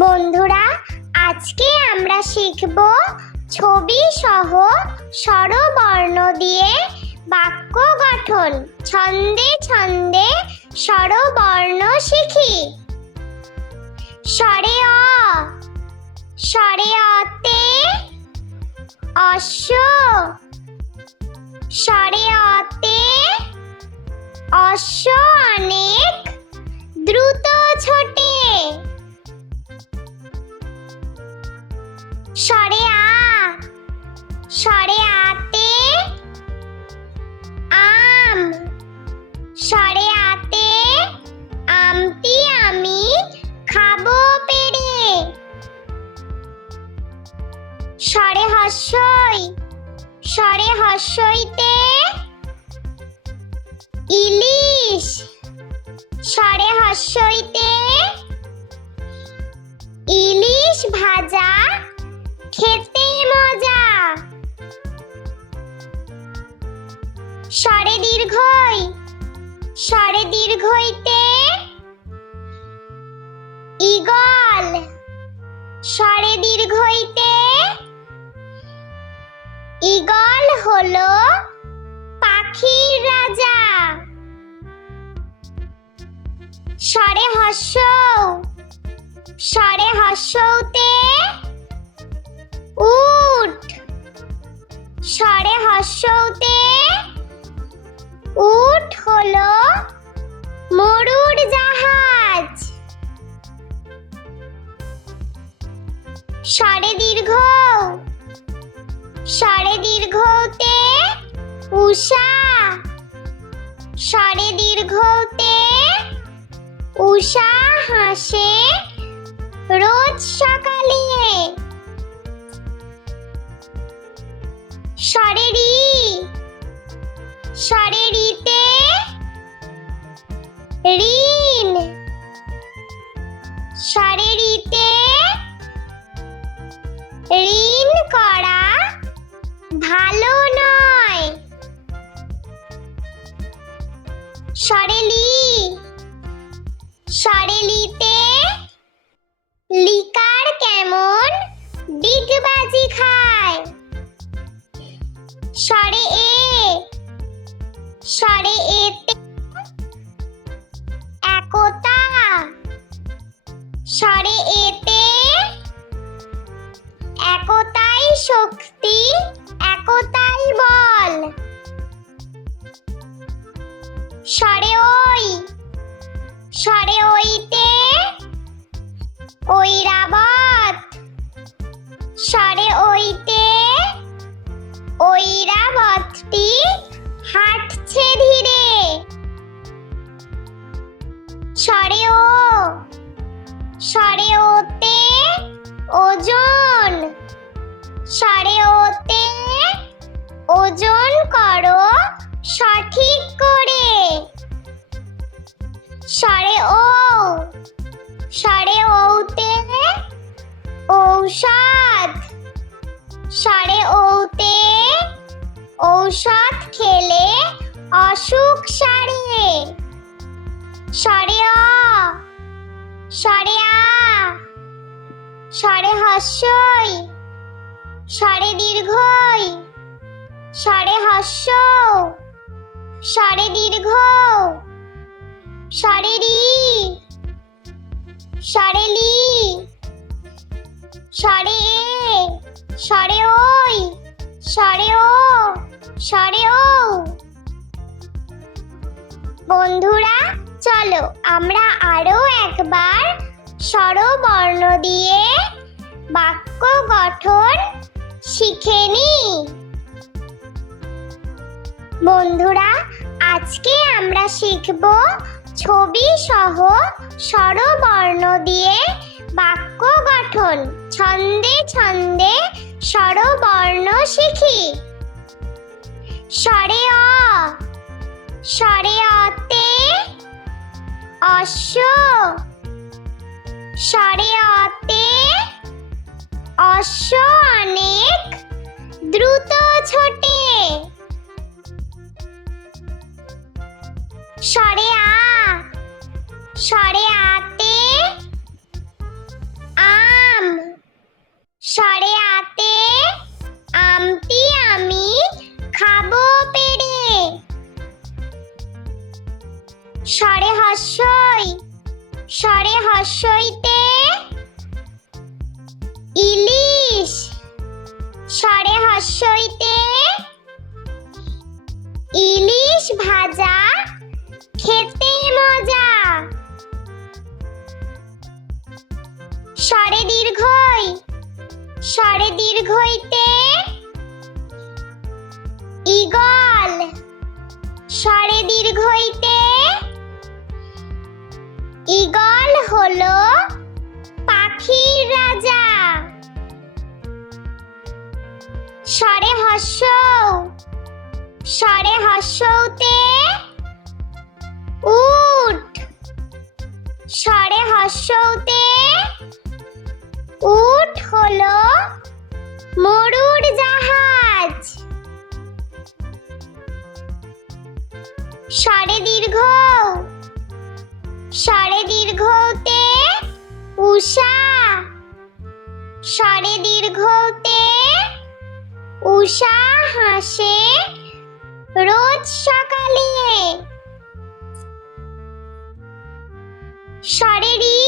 বন্ধুরা, আজকে আমরা শিখব ছবি সহ স্বরবর্ণ দিয়ে বাক্য গঠন। ছন্দে ছন্দে স্বরবর্ণ শিখি। স্বরে অ, স্বরে অতে অশ্ব, স্বরে অতে অশ্ব অনেক দ্রুত ছোটে। স্বরে আ, স্বরে আতে আম, স্বরে আতে আমটি আমি খাবো পেড়ে। স্বরে হস্যই, স্বরে হস্যইতে ইলিশ, স্বরে হস্যইতে ইলিশ ভাজা খেতে মজা। স্বরে দীর্ঘই, স্বরে দীর্ঘইতে ঈগল, স্বরে দীর্ঘইতে ঈগল হলো পাখির রাজা। স্বরে হস্য, স্বরে হস্যতে উট, স্বরে হস্যতে উট হলো মরুর জাহাজ। স্বরে দীর্ঘ, স্বরে দীর্ঘতে উষা, স্বরে দীর্ঘতে উষা হাসে রোজ সকালে। স্বরে রি, স্বরে রিতে ঋণ, স্বরে রিতে ঋণ করা ভালো নয়। স্বরে লি, স্বরে লিতে লিকার কেমন ডিগবাজি খায়। স্বরে এ, স্বরে এতে একতা, স্বরে এতে একতাই শক্তি, একতাই বল। স্বরে ওই, স্বরে ওইতে ঐরাবত, স্বরে ওইতে ঐরাবতটি হাঁটছে ধীরে। স্বরে ও, স্বরে ওতে ওজন, স্বরে ওতে ওজন করো সঠিক করে। স্বরে ও, স্বরে ওতে ঔষধ, স্বরে ওতে ঔষধ খেলে অসুখ সারে। স্বরে অ, স্বরে আ, স্বরে হস্যই, স্বরে দীর্ঘই, স্বরে হস্য, স্বরে দীর্ঘ, স্বরে রি, স্বরে লি, স্বরে এ, স্বরে ওই, স্বরে ও, স্বরে ও। বন্ধুরা, চলো আমরা আরো একবার স্বরবর্ণ দিয়ে বাক্য গঠন শিখে নিই। বন্ধুরা, আজকে আমরা শিখব ছবি সহ স্বরবর্ণ দিয়ে বাক্য গঠন। ছন্দে ছন্দে স্বরবর্ণ শিখি। স্বরে অ, স্বরে অতে অশ্ব, স্বরে অতে অশ্ব অনেক দ্রুত ছোটে। স্বরে আ, স্বরে আতে হস্যই স্বরে হস্যইতে ইলিশ স্বরে হস্যইতে ইলিশ ভাজা খেতে মজা স্বরে দীর্ঘই স্বরে দীর্ঘইতে ঈগল স্বরে দীর্ঘইতে ঈগল হলো পাখির রাজা স্বরে হস্যৌ স্বরে হস্যৌতে উট স্বরে হস্যৌতে উট হলো মরুর জাহাজ স্বরে দীর্ঘ স্বরে দীর্ঘতে উষা স্বরে দীর্ঘতে উষা হাসে রোজ সকালে স্বরে রি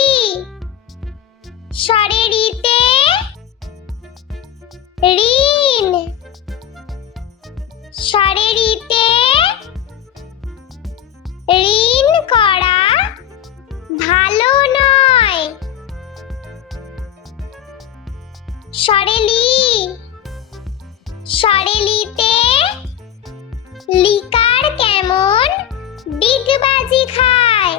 স্বরে রিতে ঋণ স্বরে রিতে ঋণ করা ভালো নয় স্বরে লি স্বরে লিতে লিকার কেমন ডিগবাজি খায়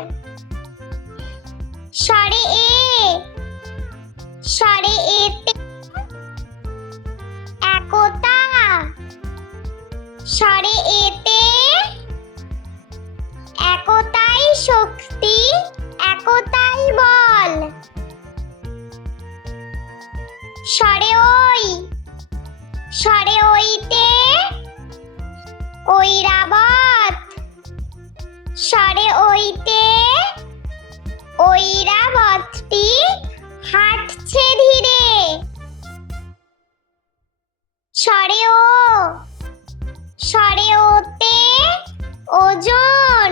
স্বরে এ স্বরে এতে একতা স্বরে এতে একতাই শক্তি একতাই বল স্বরে ওই স্বরে ওইতে ঐরাবত স্বরে ওইতে ঐরাবতটি হাঁটছে ধীরে স্বরে ও স্বরে ওতে ওজন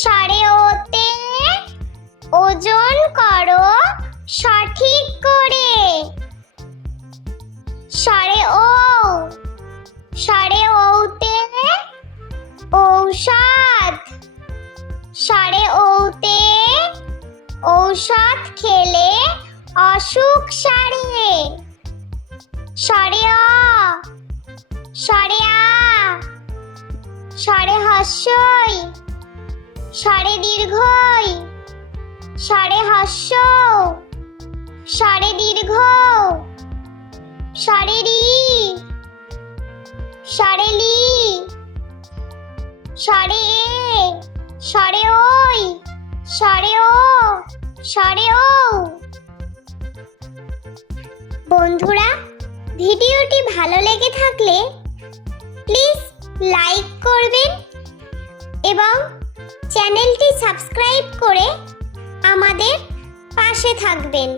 স্বরে ওতে ওজন করো সঠিক করে স্বরে ও স্বরে ওতে ঔষধ স্বরে ওতে ঔষধ খেলে অসুখ সারে স্বরে অ স্বরে আ স্বরে হস্যই স্বরে দীর্ঘই স্বরে হস্য স্বরে দীর্ঘ স্বরে রি স্বরে লি স্বরে এ স্বরে ওই স্বরে ও স্বরে ও বন্ধুরা, ভিডিওটি ভালো লেগে থাকলে প্লিজ লাইক করবেন এবং চ্যানেলটি সাবস্ক্রাইব করে আমাদের পাশে থাকবেন।